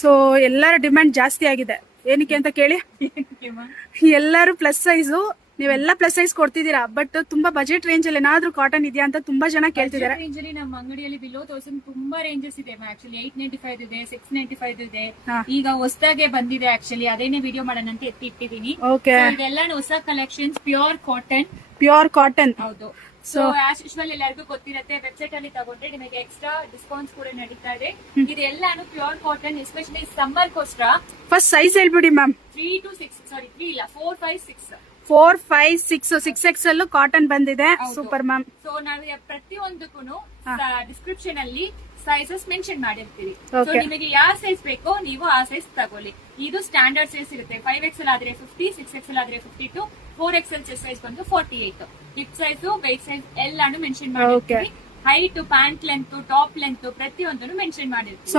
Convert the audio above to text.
So ಎಲ್ಲರ demand ಜಾಸ್ತಿ ಆಗಿದೆ. ಏನಕ್ಕೆ ಅಂತ ಕೇಳಿ, ಎಲ್ಲರೂ ಪ್ಲಸ್ ಸೈಜು, ನೀವೆಲ್ಲ ಪ್ಲಸ್ ಸೈಜ್ ಕೊಡ್ತಿದ್ದೀರಾ, ಬಟ್ ತುಂಬಾ ಬಜೆಟ್ ರೇಂಜ್ ಅಲ್ಲಿ ಏನಾದ್ರೂ ಕಾಟನ್ ಇದೆಯಾ ಅಂತ ತುಂಬಾ ಜನ ಕೇಳ್ತಿದ್ದಾರೆ. ರೇಂಜ್ ಅಲ್ಲಿ ನಮ್ಮ ಅಂಗಡಿಯಲ್ಲಿ ಬಿಲೋ 1000 ತುಂಬಾ ರೇಂಜಸ್ ಇದೆ. ಆಕ್ಚುಲಿ 895 ಇದೆ, 695 ಇದೆ. ಈಗ ಹೊಸದಾಗೆ ಬಂದಿದೆ. ಆಕ್ಚುಲಿ ಅದೇನೆ ವಿಡಿಯೋ ಮಾಡೋಣ ಅಂತ ಎತ್ತಿಟ್ಟಿದೀನಿ. ಓಕೆ, ಇದೆಲ್ಲ ಹೊಸ collections, pure cotton. Pure cotton. ಹೌದು. ಸೊ ಆಸ್ ಯೂಶುವಲ್ ಎಲ್ಲರಿಗೂ ಗೊತ್ತಿರುತ್ತೆ, ವೆಬ್ಸೈಟ್ ಅಲ್ಲಿ ತಗೊಂಡ್ರೆ ನಿಮಗೆ ಎಕ್ಸ್ಟ್ರಾ ಡಿಸ್ಕೌಂಟ್ಸ್ ಕೂಡ ನಡೀತಾ ಇದೆ. ಇದೆಲ್ಲಾನು ಪ್ಯೂರ್ ಕಾಟನ್, ಎಸ್ಪೆಷಲಿ ಸಮ್ಮರ್ ಗೋಸ್ಕರ. ಫಸ್ಟ್ ಸೈಜ್ ಹೇಳ್ಬಿಡಿ ಮ್ಯಾಮ್. 3 to 6, ಸಾರಿ 3 ಇಲ್ಲ, 4, 5, 6. 4, 5, 6, 6XL ಕಾಟನ್ ಬಂದಿದೆ. Super ma'am. ಸೊ ನಾವು ಪ್ರತಿಯೊಂದಕ್ಕೂ ಡಿಸ್ಕ್ರಿಪ್ಷನ್ ಅಲ್ಲಿ ಸೈಜಸ್ ಮೆನ್ಷನ್ ಮಾಡಿರ್ತೀವಿ. ಸೊ ನಿಮಗೆ ಯಾವ ಸೈಜ್ ಬೇಕೋ ನೀವು ಆ ಸೈಜ್ ತಗೊಳ್ಳಿ. ಇದು ಸ್ಟ್ಯಾಂಡರ್ಡ್ ಸೈಜ್ ಇರುತ್ತೆ. 5XL ಆದ್ರೆ 50, 6XL ಆದ್ರೆ 52, 4XL ಚೆಸ್ಟ್ ಸೈಜ್ ಬಂದು 48. ಹಿಪ್ ಸೈಜ್, ವೇಟ್ ಸೈಜ್ ಎಲ್ಲಾನು ಮೆನ್ಷನ್ ಮಾಡಿರ್ತೀವಿ. Height, pant length, top length ಪ್ರತಿಯೊಂದನ್ನು ಮೆನ್ಷನ್ ಮಾಡಿರ್ತೀವಿ.